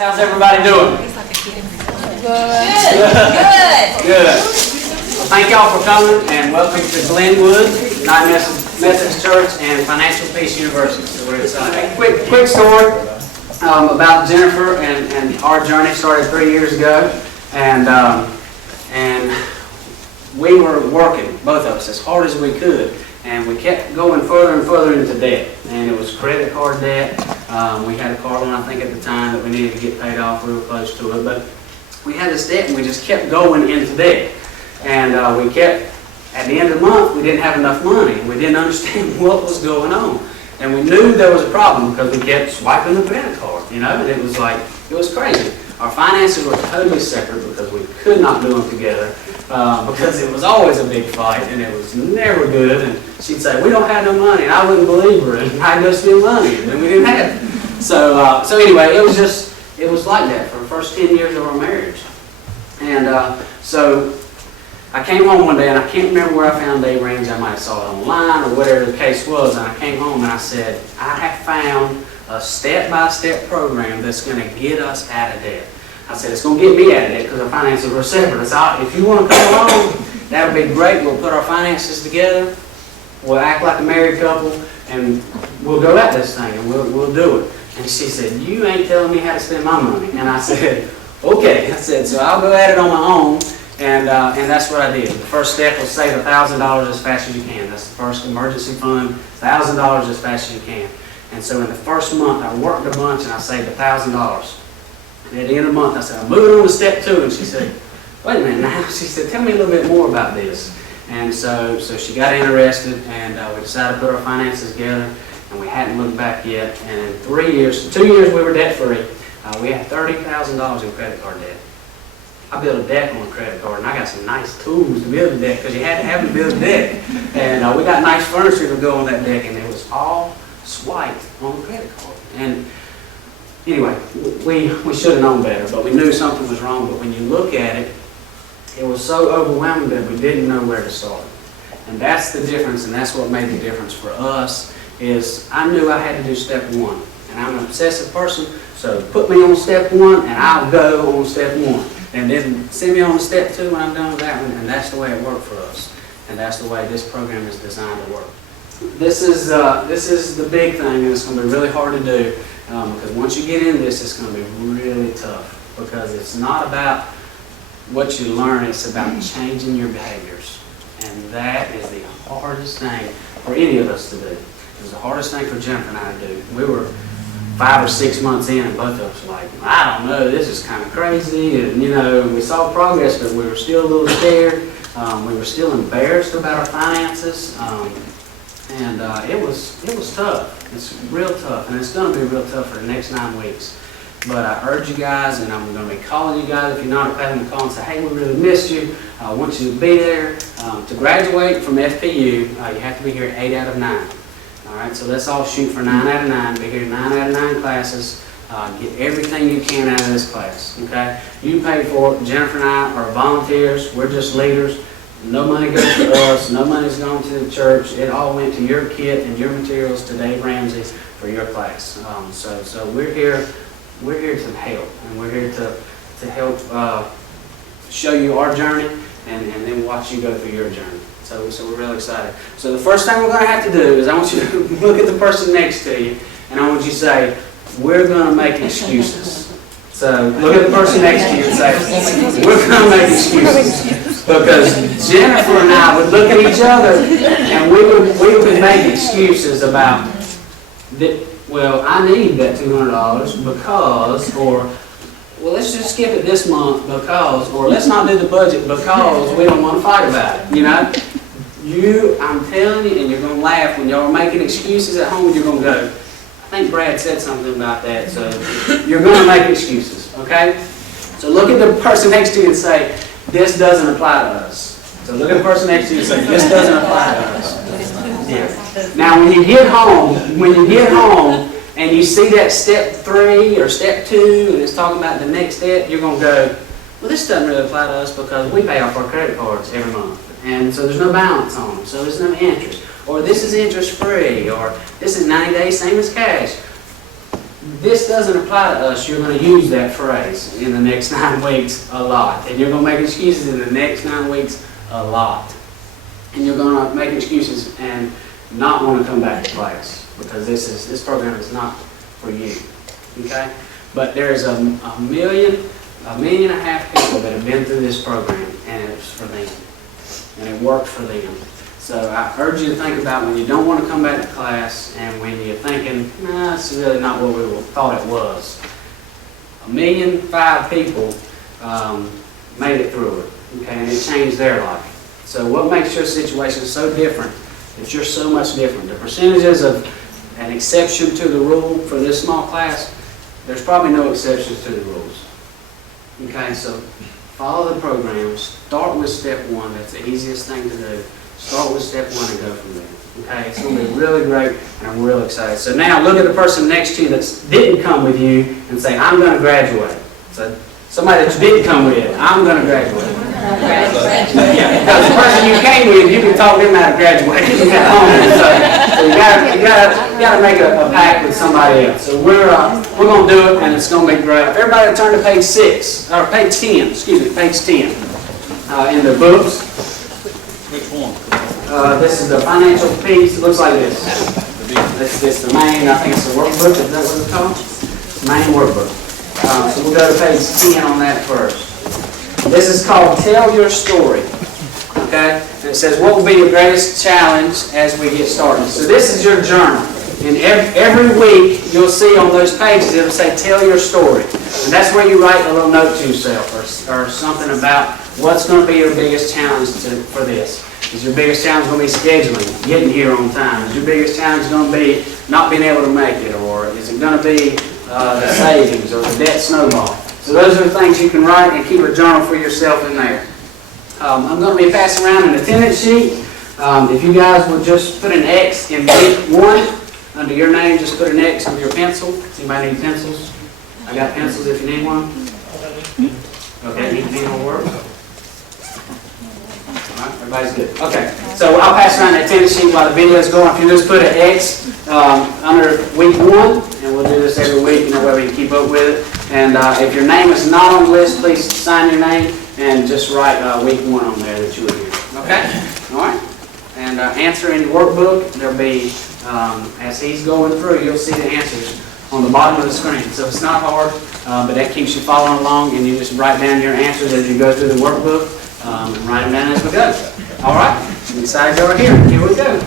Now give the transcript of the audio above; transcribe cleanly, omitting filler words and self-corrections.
How's everybody doing? Good. Thank y'all for coming and welcome to Glenwood, United Methodist Church and Financial Peace University. So we're excited. Quick story about Jennifer and our journey started 3 years ago, and we were working, both of us, as hard as we could, and we kept going further and further into debt, and it was credit card debt. We had a car loan, I think, at the time that we needed to get paid off. We were close to it, but we had this debt, and we just kept going into debt. And we kept, at the end of the month, we didn't have enough money. We didn't understand what was going on. And we knew there was a problem because we kept swiping the credit card, you know, and it was like, it was crazy. Our finances were totally separate because we could not do them together because it was always a big fight and it was never good. And she'd say, we don't have no money, and I wouldn't believe her, and I'd go steal money, and then we didn't have it. So anyway, it was like that for the first 10 years of our marriage. And so I came home one day, and I can't remember where I found Dave Ramsey. I might have saw it online or whatever the case was, and I came home and I said, I have found a step-by-step program that's going to get us out of debt. I said, it's going to get me out of debt because our finances were separate. I said, if you want to come along, that would be great. We'll put our finances together. We'll act like a married couple, and we'll go at this thing, and we'll do it. And she said, you ain't telling me how to spend my money. And I said, okay. I said, so I'll go at it on my own. And that's what I did. The first step was save $1,000 as fast as you can. That's the first emergency fund, $1,000 as fast as you can. And so in the first month, I worked a bunch and I saved $1,000. And at the end of the month, I said, I'm moving on to step 2. And she said, wait a minute now. She said, tell me a little bit more about this. And so she got interested, and we decided to put our finances together, and we hadn't looked back yet. And in 2 years we were debt-free. We had $30,000 in credit card debt. I built a deck on a credit card, and I got some nice tools to build a deck because you had to have to build a deck. And we got nice furniture to go on that deck, and it was all swiped on the credit card. And anyway, we should have known better, but we knew something was wrong. But when you look at it, it was so overwhelming that we didn't know where to start. And that's the difference, and that's what made the difference for us, is I knew I had to do step 1. And I'm an obsessive person, so put me on step 1, and I'll go on step 1. And then send me on to step 2 when I'm done with that one, and that's the way it worked for us. And that's the way this program is designed to work. This is the big thing, and it's going to be really hard to do, because once you get into this, it's going to be really tough, because it's not about what you learn, it's about changing your behaviors. And that is the hardest thing for any of us to do. It was the hardest thing for Jennifer and I to do. We were 5 or 6 months in, and both of us were like, I don't know, this is kind of crazy. And, you know, we saw progress, but we were still a little scared. We were still embarrassed about our finances. And it was tough. It's real tough, and it's going to be real tough for the next 9 weeks. But I urge you guys, and I'm going to be calling you guys. If you're not, I'm going to call and say, hey, we really missed you. I want you to be there. To graduate from FPU, you have to be here 8 out of 9. All right, so let's all shoot for 9 out of 9. Be here 9 out of 9 classes. Get everything you can out of this class, okay? You pay for it. Jennifer and I are volunteers. We're just leaders. No money goes to us. No money's going to the church. It all went to your kit and your materials to Dave Ramsey for your class. So we're here to help, and we're here to help show you our journey and then watch you go through your journey. So we're really excited. So the first thing we're going to have to do is I want you to look at the person next to you, and I want you to say, we're going to make excuses. So look at the person next to you and say, we're going to make excuses. Because Jennifer and I would look at each other, and we would make excuses about, well, I need that $200 because, or, well, let's just skip it this month because, or let's not do the budget because we don't want to fight about it, you know? I'm telling you, and you're going to laugh when y'all are making excuses at home, you're going to go, I think Brad said something about that, so you're going to make excuses, okay? So look at the person next to you and say, this doesn't apply to us. So look at the person next to you and say, this doesn't apply to us. Yeah. Now when you get home, and you see that step 3 or step 2, and it's talking about the next step, you're going to go, well, this doesn't really apply to us because we pay off our credit cards every month. And so there's no balance on them, so there's no interest. Or this is interest-free, or this is 90 days, same as cash. this doesn't apply to us, you're going to use that phrase in the next 9 weeks a lot. And you're going to make excuses in the next 9 weeks a lot. And you're going to make excuses and not want to come back to class because this program is not for you. Okay? But there's a million and a half people that have been through this program, and it's for them. And it worked for them. So I urge you to think about when you don't want to come back to class and when you're thinking, nah, it's really not what we thought it was. 1,000,005 people made it through it, okay, and it changed their life. So what makes your situation so different that you're so much different? The percentages of an exception to the rule for this small class, there's probably no exceptions to the rules. Okay, so follow the program. Start with step 1. That's the easiest thing to do. Start with step 1 and go from there. Okay, it's going to be really great, and I'm real excited. So now look at the person next to you that didn't come with you and say, I'm going to graduate. So somebody that you didn't come with, I'm going to graduate. Yeah, because the person you came with, you can talk them out of graduating at home. So you got to make a pact with somebody else. So we're going to do it, and it's going to be great. Everybody turn to page 6, or page 10, excuse me, page 10 in the books. Which one? This is the financial piece. It looks like this. This is the main, I think it's the workbook. Is that what it's called? It's the main workbook. So we'll go to page 10 on that first. This is called Tell Your Story. Okay? And it says, what will be your greatest challenge as we get started? So this is your journal. And every week, you'll see on those pages, it'll say, tell your story. And that's where you write a little note to yourself or something about what's going to be your biggest challenge for this. Is your biggest challenge going to be scheduling, getting here on time? Is your biggest challenge going to be not being able to make it? Or is it going to be the savings or the debt snowball? So those are the things you can write and keep a journal for yourself in there. I'm going to be passing around an attendance sheet. If you guys would just put an X in week 1 under your name, just put an X with your pencil. Does anybody need pencils? I got pencils if you need one. Okay, need more work? Alright, everybody's good. Okay, so I'll pass around the attendance sheet while the video is going. If you just put an X under week 1, and we'll do this every week, you know, where we can keep up with it. And if your name is not on the list, please sign your name and just write week 1 on there that you were here. Okay? Alright? And answer in your workbook. There'll be, as he's going through, you'll see the answers on the bottom of the screen. So it's not hard, but that keeps you following along, and you just write down your answers as you go through the workbook, and write them down as we go. All right? Inside over here. Here we go.